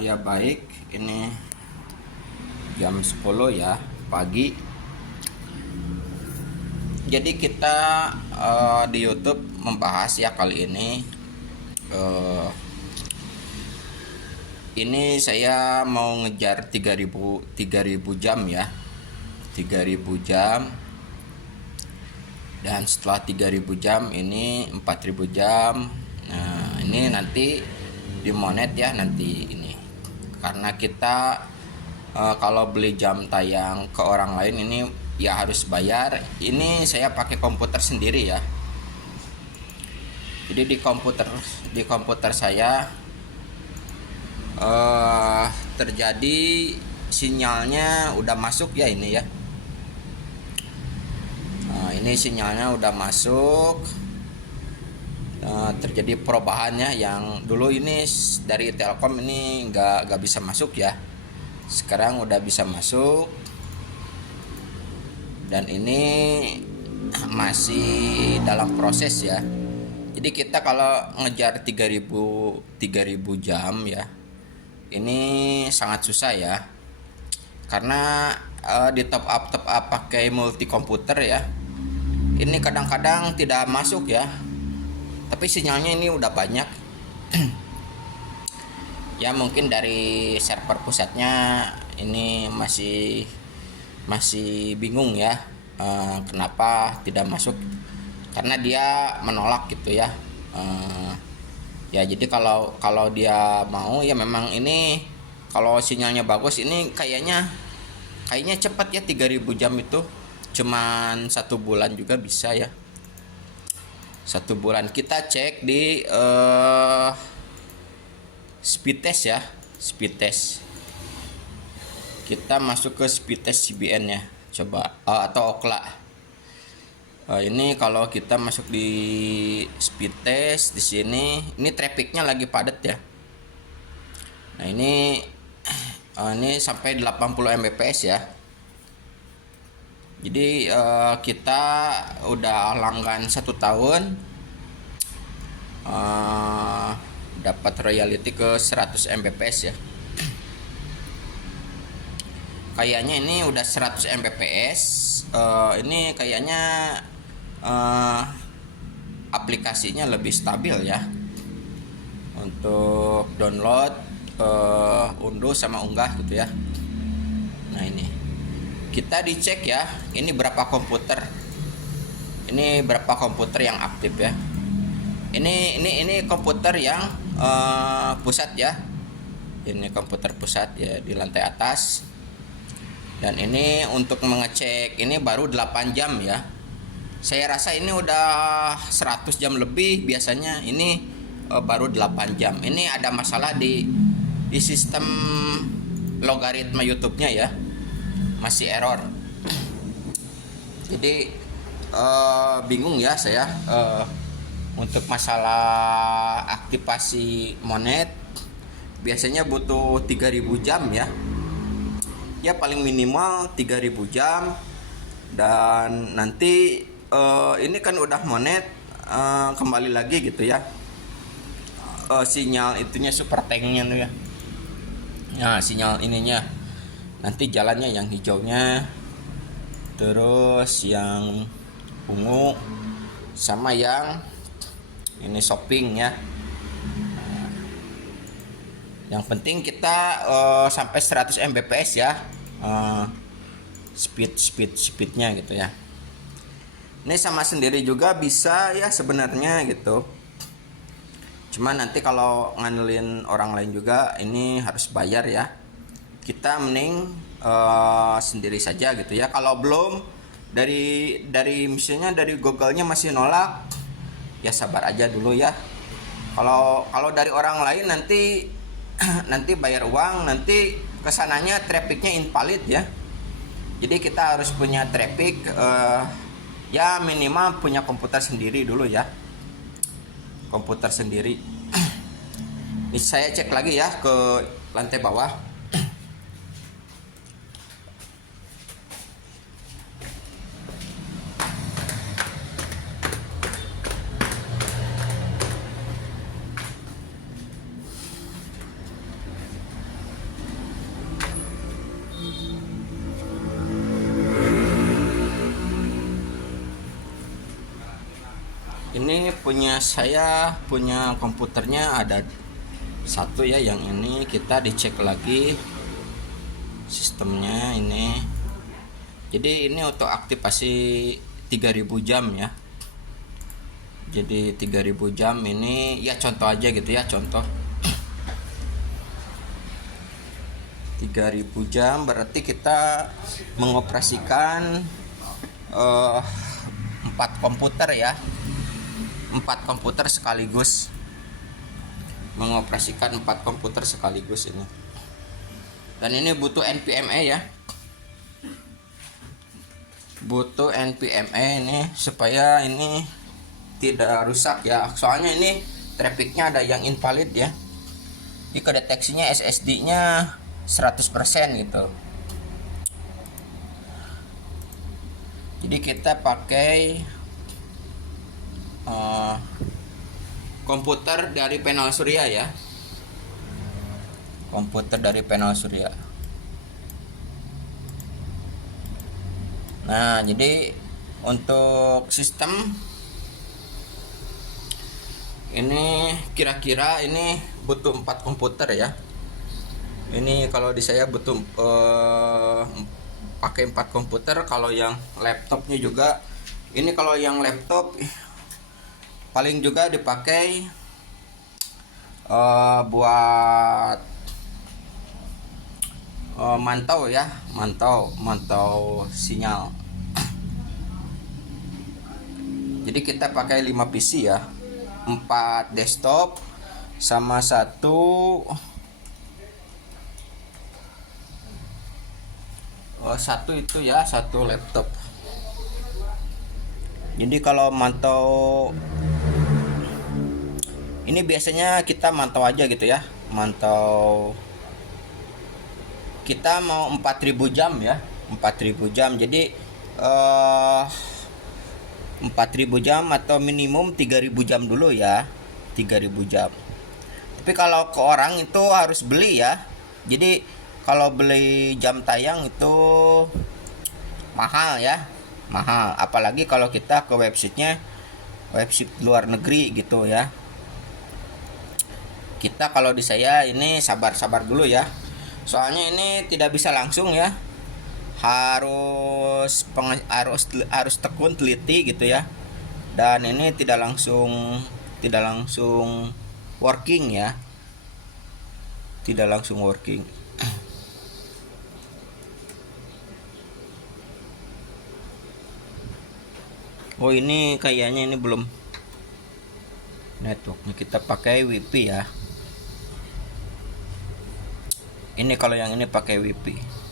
Ya baik, ini jam 10 ya pagi. Jadi kita di YouTube membahas ya kali eh, ini saya mau ngejar 3000 jam ya. 3000 jam. Dan setelah 3000 jam ini 4000 jam. Nah, ini nanti dimonet ya nanti ini. Karena kita kalau beli jam tayang ke orang lain ini ya harus bayar. Ini saya pakai komputer sendiri ya. Jadi di komputer saya terjadi sinyalnya udah masuk ya ini ya. Nah, ini sinyalnya udah masuk. Terjadi perubahannya yang dulu ini dari Telkom ini nggak bisa masuk ya. Sekarang udah bisa masuk. Dan ini masih dalam proses ya. Jadi kita kalau ngejar 3000 jam ya, ini sangat susah ya. Karena di top up pakai multi komputer ya. Ini kadang-kadang tidak masuk ya. Tapi sinyalnya ini udah banyak. Ya mungkin dari server pusatnya ini masih bingung ya, kenapa tidak masuk, karena dia menolak gitu ya. Ya jadi kalau dia mau ya memang ini kalau sinyalnya bagus ini kayaknya cepat ya. 3000 jam itu cuman 1 bulan juga bisa ya. 1 bulan kita cek di speed test ya, speed test. Kita masuk ke speed test CBN ya, coba atau Okla. Ini kalau kita masuk di speed test di sini, ini trafficnya lagi padat ya. Nah ini sampai 80 Mbps ya. Jadi kita udah langgan 1 tahun, dapat royalty ke 100 Mbps ya. Kayaknya ini udah 100 Mbps. Ini kayaknya aplikasinya lebih stabil ya untuk download, unduh sama unggah gitu ya. Nah ini kita dicek ya, ini berapa komputer yang aktif ya. Ini komputer yang pusat ya. Ini komputer pusat ya di lantai atas. Dan ini untuk mengecek ini baru 8 jam ya. Saya rasa ini udah 100 jam lebih biasanya, ini baru 8 jam. Ini ada masalah di sistem logaritma YouTube-nya ya. Masih error. Jadi bingung ya saya untuk masalah aktivasi monet. Biasanya butuh 3000 jam ya. Ya paling minimal 3000 jam. Dan nanti ini kan udah monet, kembali lagi gitu ya. Sinyal itunya super tanknya tuh ya. Nah sinyal ininya nanti jalannya yang hijaunya, terus yang ungu, sama yang ini shopping ya. Yang penting kita sampai 100 Mbps ya, speednya gitu ya. Ini sama sendiri juga bisa ya sebenarnya gitu. Cuma nanti kalau ngandelin orang lain juga ini harus bayar ya. Kita mending sendiri saja gitu ya. Kalau belum dari misalnya dari Google-nya masih nolak, ya sabar aja dulu ya. Kalau dari orang lain nanti bayar uang, nanti kesananya trafficnya invalid ya. Jadi kita harus punya traffic, ya minimal punya komputer sendiri dulu ya. Komputer sendiri. Ini saya cek lagi ya ke lantai bawah. ini saya punya komputernya ada satu ya, yang ini kita dicek lagi sistemnya ini. Jadi ini untuk aktivasi 3000 jam ya. Jadi 3000 jam ini ya contoh aja gitu ya, contoh 3000 jam berarti kita mengoperasikan 4 komputer ya, 4 komputer sekaligus, mengoperasikan 4 komputer sekaligus ini. Dan ini butuh NVMe ya, butuh NVMe ini supaya ini tidak rusak ya, soalnya ini trafficnya ada yang invalid ya. Jadi kedeteksinya SSD nya 100% gitu. Jadi kita pakai komputer dari panel surya ya, komputer dari panel surya. Nah, jadi untuk sistem ini kira-kira ini butuh 4 komputer ya. Ini kalau di saya butuh pakai 4 komputer. Kalau yang laptopnya juga, ini kalau yang laptop paling juga dipakai buat mantau ya, mantau sinyal. Jadi kita pakai 5 PC ya, 4 desktop sama satu itu ya, satu laptop. Jadi kalau mantau ini biasanya kita mantau aja gitu ya, mantau kita mau 4000 jam ya, 4000 jam. Jadi 4000 jam atau minimum 3000 jam dulu ya, 3000 jam. Tapi kalau ke orang itu harus beli ya. Jadi kalau beli jam tayang itu mahal ya, mahal. Apalagi kalau kita ke website luar negeri gitu ya. Kita kalau di saya ini sabar-sabar dulu ya. Soalnya ini tidak bisa langsung ya. Harus tekun teliti gitu ya. Dan ini tidak langsung working ya. Tidak langsung working. Oh, ini kayaknya ini belum networknya, kita pakai WiFi ya. Ini kalau yang ini pakai WiFi.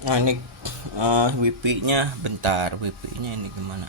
Nah, ini WiFi-nya bentar, WiFi-nya ini gimana?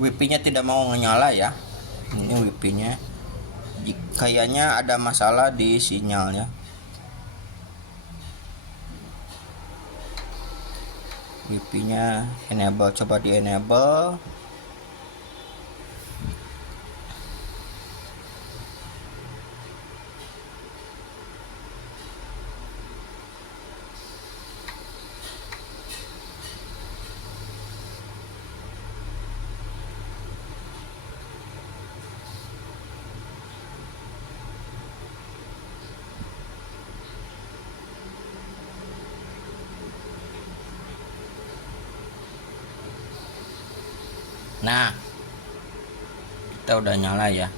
WiFi-nya tidak mau nyala ya. Ini WiFi-nya kayaknya ada masalah di sinyalnya. WiFi-nya enable, coba di enable. Nah, kita udah nyala ya.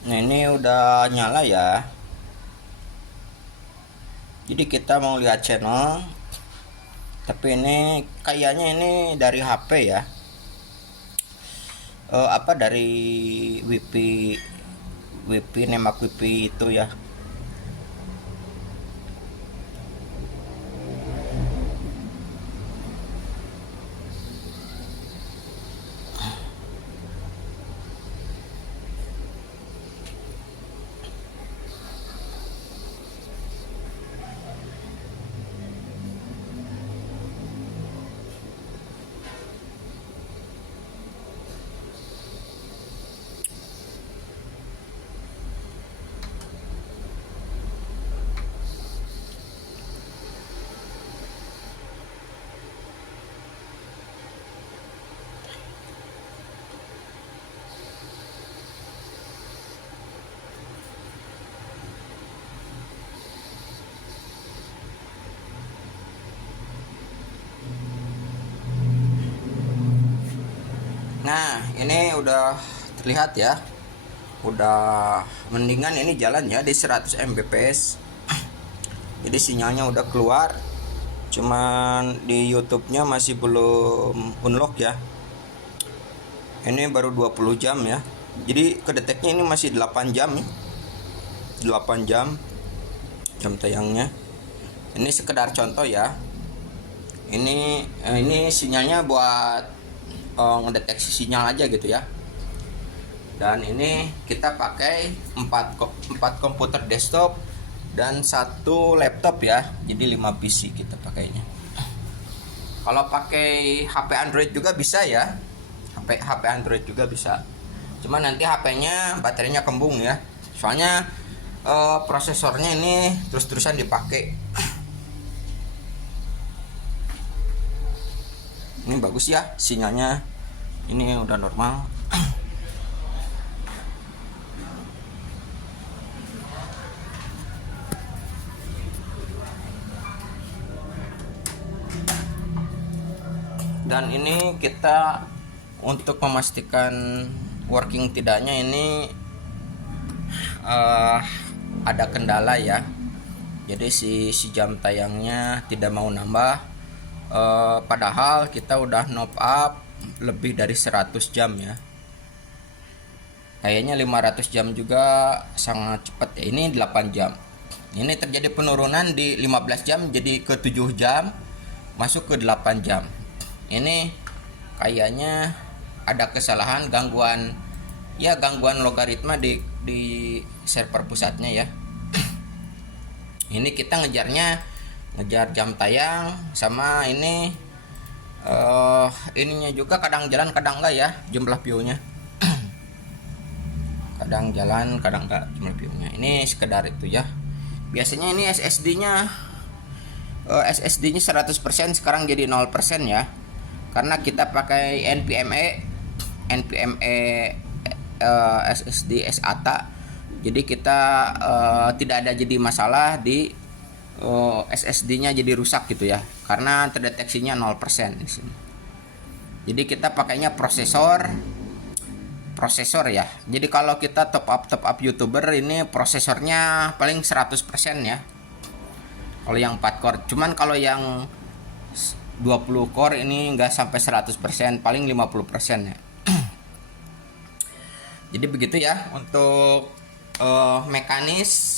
Nah ini udah nyala ya. Jadi kita mau lihat channel, tapi ini kayaknya ini dari HP ya. Apa dari WiFi nembak WiFi itu ya. Nah ini udah terlihat ya, udah mendingan ini jalan ya di 100 Mbps. Jadi sinyalnya udah keluar, cuman di YouTube-nya masih belum unlock ya. Ini baru 20 jam ya, jadi kedeteknya ini masih 8 jam ya. 8 jam tayangnya. Ini sekedar contoh ya. Ini sinyalnya buat ngedeteksi sinyal aja gitu ya. Dan ini kita pakai 4 komputer desktop dan 1 laptop ya. Jadi 5 PC kita pakainya. Kalau pakai HP Android juga bisa ya. HP Android juga bisa. Cuma nanti HP-nya baterainya kembung ya. Soalnya prosesornya ini terus-terusan dipakai. Ini bagus ya sinyalnya. Ini udah normal. Dan ini kita untuk memastikan working tidaknya ini ada kendala ya. Jadi si jam tayangnya tidak mau nambah. Padahal kita udah top up lebih dari 100 jam ya. Kayaknya 500 jam juga sangat cepat ya. Ini 8 jam. Ini terjadi penurunan di 15 jam jadi ke 7 jam, masuk ke 8 jam. Ini kayaknya ada kesalahan, gangguan logaritma di server pusatnya ya. Ini kita ngejar jam tayang sama ininya juga kadang jalan kadang enggak ya jumlah view-nya. Kadang jalan kadang enggak jumlah view-nya. Ini sekedar itu ya. Biasanya ini SSD-nya 100%, sekarang jadi 0% ya. Karena kita pakai NVMe SSD SATA. Jadi kita tidak ada jadi masalah di SSD-nya jadi rusak gitu ya. Karena terdeteksinya 0% di sini. Jadi kita pakainya prosesor ya. Jadi kalau kita top up YouTuber ini prosesornya paling 100% ya. Kalau yang 4 core. Cuman kalau yang 20 core ini enggak sampai 100%, paling 50% ya. Jadi begitu ya untuk mekanis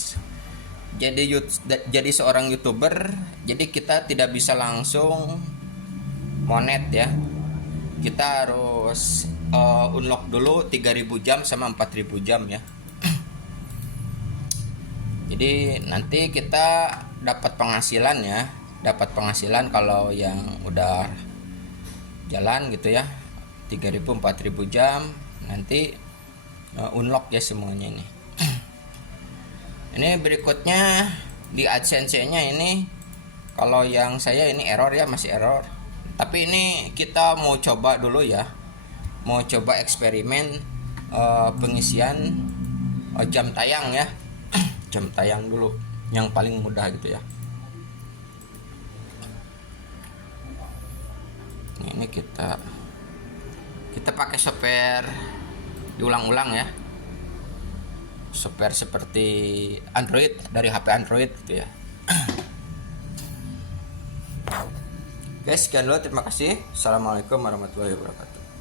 jadi seorang YouTuber. Jadi kita tidak bisa langsung monet ya. Kita harus unlock dulu 3000 jam sama 4000 jam ya. Jadi nanti kita dapat penghasilan ya. Dapat penghasilan kalau yang udah jalan gitu ya. 3000 4000 jam nanti unlock ya semuanya ini. Ini berikutnya di AdSense-nya ini, kalau yang saya ini error ya, masih error. Tapi ini kita mau coba dulu ya. Mau coba eksperimen pengisian jam tayang ya. Jam tayang dulu yang paling mudah gitu ya. Ini kita pakai software diulang-ulang ya. software seperti Android dari HP Android gitu ya. Oke, sekian dulu, terima kasih. Assalamualaikum warahmatullahi wabarakatuh.